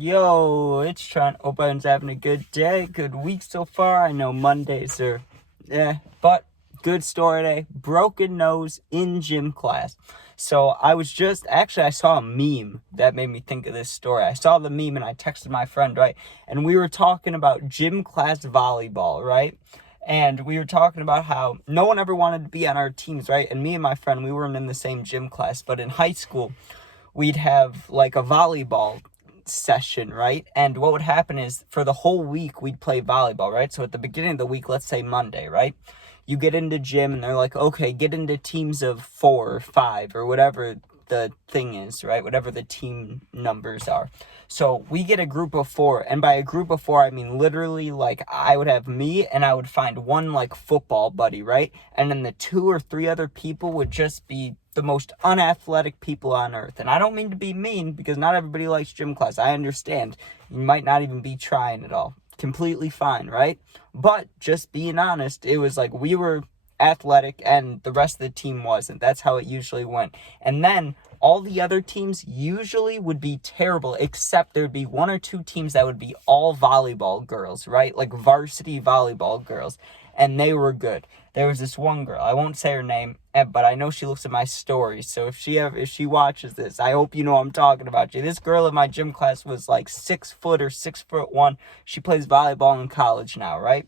Yo, it's Trent. Hope everyone's having a good day, good week so far. I know Mondays are, but good story today. Broken nose in gym class. So I saw a meme that made me think of this story. I saw the meme and I texted my friend, right? And we were talking about gym class volleyball, right? And we were talking about how no one ever wanted to be on our teams, right? And me and my friend, we weren't in the same gym class, but in high school, we'd have like a volleyball session, right? And what would happen is for the whole week we'd play volleyball, right? So at the beginning of the week, let's say Monday, right? You get into gym and they're like, okay, get into teams of 4 or 5 or whatever the thing is, right? Whatever the team numbers are. So we get a group of 4, and by a group of 4, I mean literally like I would have me and I would find one like football buddy, right? And then the 2 or 3 other people would just be the most unathletic people on earth. And I don't mean to be mean because not everybody likes gym class. I understand. You might not even be trying at all. Completely fine, right? But just being honest, it was like we were athletic and the rest of the team wasn't. That's how it usually went. And then all the other teams usually would be terrible, except there'd be 1 or 2 teams that would be all volleyball girls, right? Like varsity volleyball girls. And they were good. There was this one girl, I won't say her name, but I know she looks at my stories. So if she watches this, I hope you know I'm talking about you. This girl in my gym class was like 6 foot or 6'1". She plays volleyball in college now, right?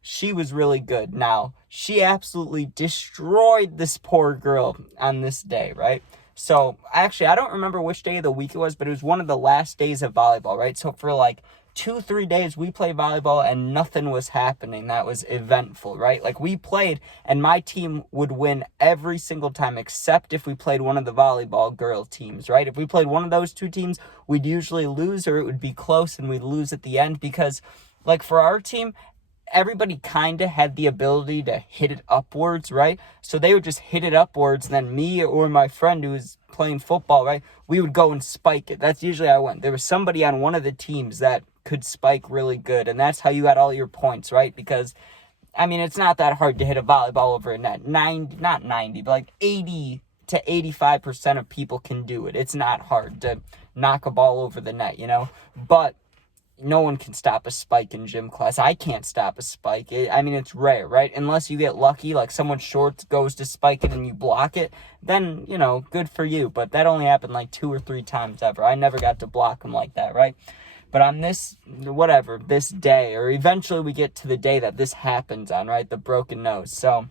She was really good. Now, she absolutely destroyed this poor girl on this day, right? So, actually, I don't remember which day of the week it was, but it was one of the last days of volleyball, right? So, for like 2-3 days, we played volleyball and nothing was happening. That was eventful, right? Like, we played and my team would win every single time, except if we played one of the volleyball girl teams, right? If we played one of those 2 teams, we'd usually lose, or it would be close and we'd lose at the end because, like, for our team, everybody kind of had the ability to hit it upwards, right? So they would just hit it upwards, and then me or my friend who was playing football, right, we would go and spike it. That's usually how I went. There was somebody on one of the teams that could spike really good, and that's how you got all your points, right? Because, I mean, it's not that hard to hit a volleyball over a net. 90, not 90, but like 80 to 85% of people can do it. It's not hard to knock a ball over the net, But no one can stop a spike in gym class. I can't stop a spike. It's rare, right? Unless you get lucky, like someone short goes to spike it and you block it, then, good for you. But that only happened like 2 or 3 times ever. I never got to block them like that, right? But on this day, or eventually we get to the day that this happens on, right? The broken nose. So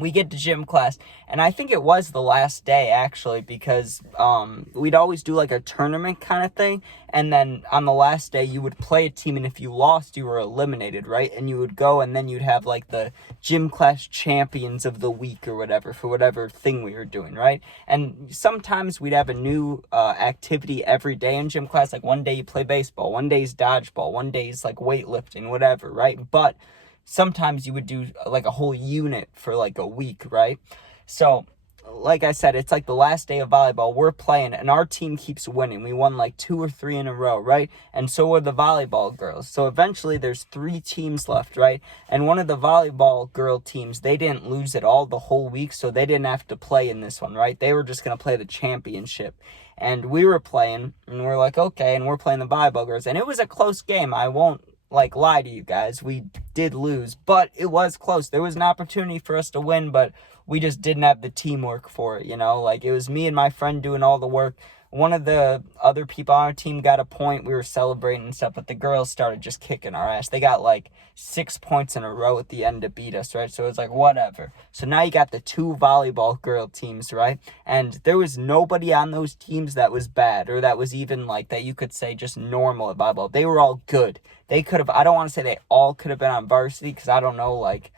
we get to gym class, and I think it was the last day actually, because we'd always do like a tournament kind of thing, and then on the last day you would play a team, and if you lost you were eliminated, right? And you would go, and then you'd have like the gym class champions of the week or whatever for whatever thing we were doing, right? And sometimes we'd have a new activity every day in gym class. Like one day you play baseball, one day's dodgeball, one day's like weightlifting, whatever, right? But sometimes you would do like a whole unit for like a week, right? So, like I said, it's like the last day of volleyball. We're playing and our team keeps winning. We won like 2 or 3 in a row, right? And so are the volleyball girls. So eventually there's 3 teams left, right? And one of the volleyball girl teams, they didn't lose at all the whole week, so they didn't have to play in this one, right? They were just going to play the championship. And we were playing, and we're like, okay, and we're playing the volleyball girls. And it was a close game. I won't lie to you guys. We did lose, but it was close. There was an opportunity for us to win, but we just didn't have the teamwork for it, Like, it was me and my friend doing all the work. One of the other people on our team got a point. We were celebrating and stuff, but the girls started just kicking our ass. They got like 6 points in a row at the end to beat us, right? So it was like, whatever. So now you got the 2 volleyball girl teams, right? And there was nobody on those teams that was bad, or that was even like that you could say just normal at volleyball. They were all good. They could have, I don't want to say they all could have been on varsity, because I don't know, like,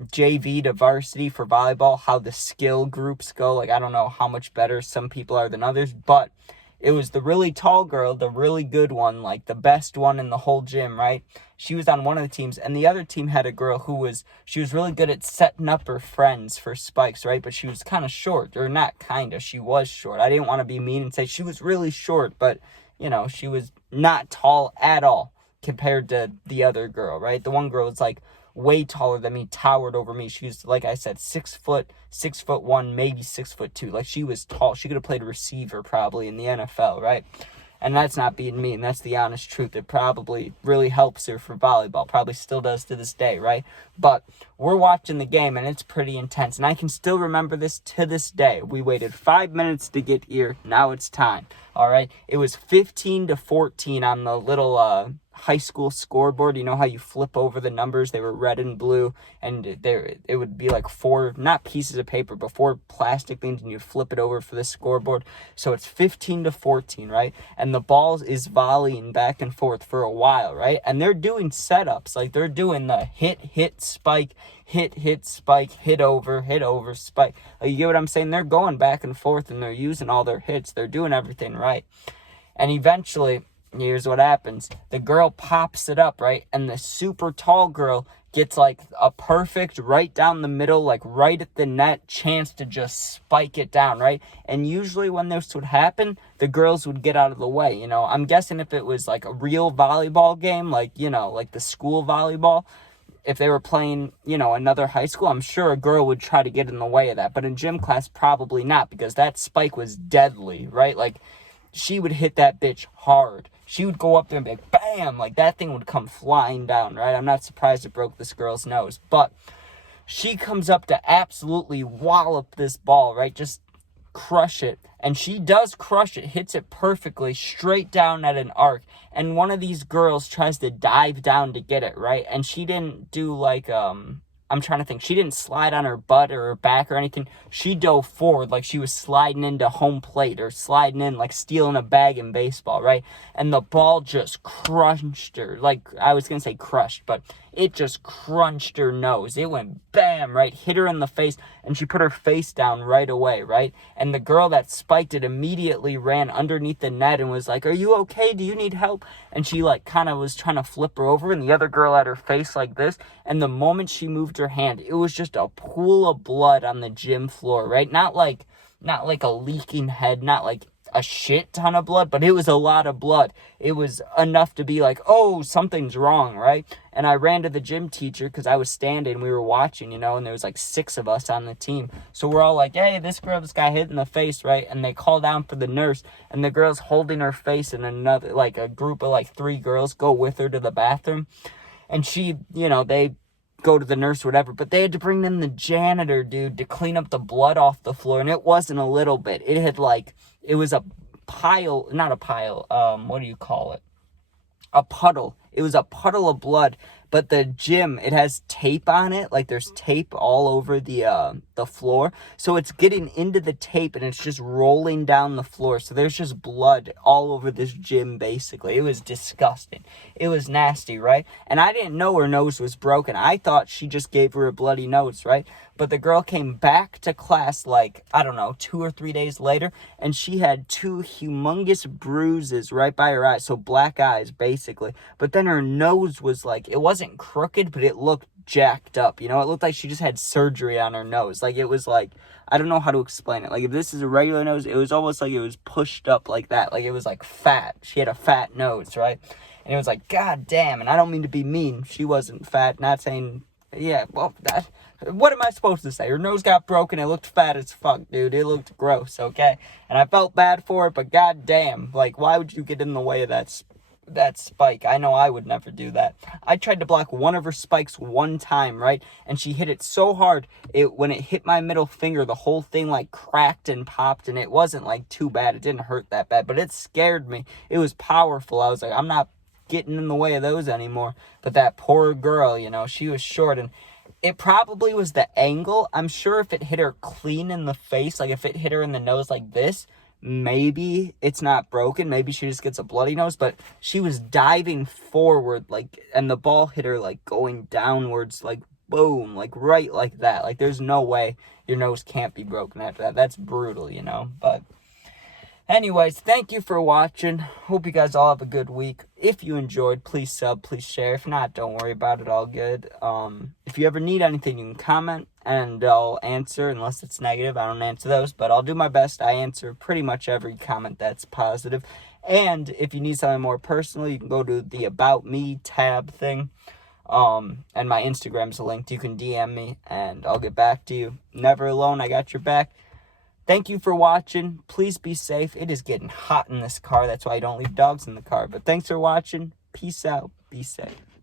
JV to varsity for volleyball, how the skill groups go. Like, I don't know how much better some people are than others, but it was the really tall girl, the really good one, like the best one in the whole gym, right? She was on one of the teams, and the other team had a girl she was really good at setting up her friends for spikes, right? But she was kind of short, or not kind of, she was short. I didn't want to be mean and say she was really short, but, she was not tall at all compared to the other girl, right? The one girl was like way taller than me, towered over me. She was, like I said, 6 foot, 6'1", maybe 6'2". Like, she was tall. She could have played receiver probably in the NFL, right? And that's not being mean. That's the honest truth. It probably really helps her for volleyball. Probably still does to this day, right? But we're watching the game, and it's pretty intense. And I can still remember this to this day. We waited 5 minutes to get here. Now it's time. All right? It was 15-14 on the little high school scoreboard. You know how you flip over the numbers? They were red and blue, and it would be like 4, not pieces of paper, but 4 plastic things, and you flip it over for the scoreboard. So it's 15-14, right? And the ball is volleying back and forth for a while, right? And they're doing setups. Like, they're doing the hit, spike, hit, spike, hit over, spike. Like, you get what I'm saying? They're going back and forth, and they're using all their hits. They're doing everything right. And eventually, here's what happens. The girl pops it up, right? And the super tall girl gets like a perfect right down the middle, like right at the net chance to just spike it down, right? And usually when this would happen, the girls would get out of the way, you know? I'm guessing if it was like a real volleyball game, like, you know, like the school volleyball, if they were playing, you know, another high school, I'm sure a girl would try to get in the way of that. But in gym class, probably not, because that spike was deadly, right? Like, she would hit that bitch hard. She would go up there and be like, bam! Like, that thing would come flying down, right? I'm not surprised it broke this girl's nose. But she comes up to absolutely wallop this ball, right? Just crush it. And she does crush it, hits it perfectly, straight down at an arc. And one of these girls tries to dive down to get it, right? And she didn't do like, I'm trying to think. She didn't slide on her butt or her back or anything. She dove forward like she was sliding into home plate or sliding in like stealing a bag in baseball, right? And the ball just crunched her. Like, I was going to say crushed, but it just crunched her nose. It went bam, right? Hit her in the face, and she put her face down right away, right? And the girl that spiked it immediately ran underneath the net and was like, "Are you okay? Do you need help?" And she like kind of was trying to flip her over, and the other girl had her face like this. And the moment she moved her hand, it was just a pool of blood on the gym floor, right? Not like a leaking head, not like a shit ton of blood, but it was a lot of blood. It was enough to be like, oh, something's wrong, right? And I ran to the gym teacher because I was standing, we were watching, you know, and there was like 6 of us on the team. So we're all like, hey, this girl just got hit in the face, right? And they call down for the nurse, and the girl's holding her face, and another, like a group of like 3 girls go with her to the bathroom. And she, you know, they go to the nurse or whatever, but they had to bring in the janitor, dude, to clean up the blood off the floor. And it wasn't a little bit. It had like, it was a pile, not a pile, what do you call it? A puddle. It was a puddle of blood. But the gym, it has tape on it. Like, there's tape all over the floor. So it's getting into the tape, and it's just rolling down the floor. So there's just blood all over this gym, basically. It was disgusting. It was nasty, right? And I didn't know her nose was broken. I thought she just gave her a bloody nose, right? But the girl came back to class, like, I don't know, 2 or 3 days later, and she had 2 humongous bruises right by her eyes. So black eyes, basically. But then her nose was like, it wasn't crooked, but it looked jacked up. You know, it looked like she just had surgery on her nose. Like, it was like, I don't know how to explain it. Like, if this is a regular nose, it was almost like it was pushed up like that. Like, it was like fat. She had a fat nose, right? And it was like, God damn. And I don't mean to be mean. She wasn't fat. Not saying, yeah, well, that, what am I supposed to say? Her nose got broken. It looked fat as fuck, dude. It looked gross, okay? And I felt bad for it, but god damn. Like, why would you get in the way of that spike? I know I would never do that. I tried to block one of her spikes one time, right? And she hit it so hard, when it hit my middle finger, the whole thing like cracked and popped, and it wasn't like too bad. It didn't hurt that bad, but it scared me. It was powerful. I was like, I'm not getting in the way of those anymore. But that poor girl, you know, she was short, and it probably was the angle. I'm sure if it hit her clean in the face, like if it hit her in the nose like this, maybe it's not broken. Maybe she just gets a bloody nose. But she was diving forward, like, and the ball hit her like going downwards, like boom, like right like that. Like, there's no way your nose can't be broken after that. That's brutal, you know. But anyways, thank you for watching. Hope you guys all have a good week. If you enjoyed, please sub, please share. If not, don't worry about it, all good. If you ever need anything, you can comment, and I'll answer, unless it's negative. I don't answer those, but I'll do my best. I answer pretty much every comment that's positive. And if you need something more personal, you can go to the About Me tab thing. And my Instagram's linked. You can DM me, and I'll get back to you. Never alone, I got your back. Thank you for watching. Please be safe. It is getting hot in this car. That's why I don't leave dogs in the car. But thanks for watching. Peace out. Be safe.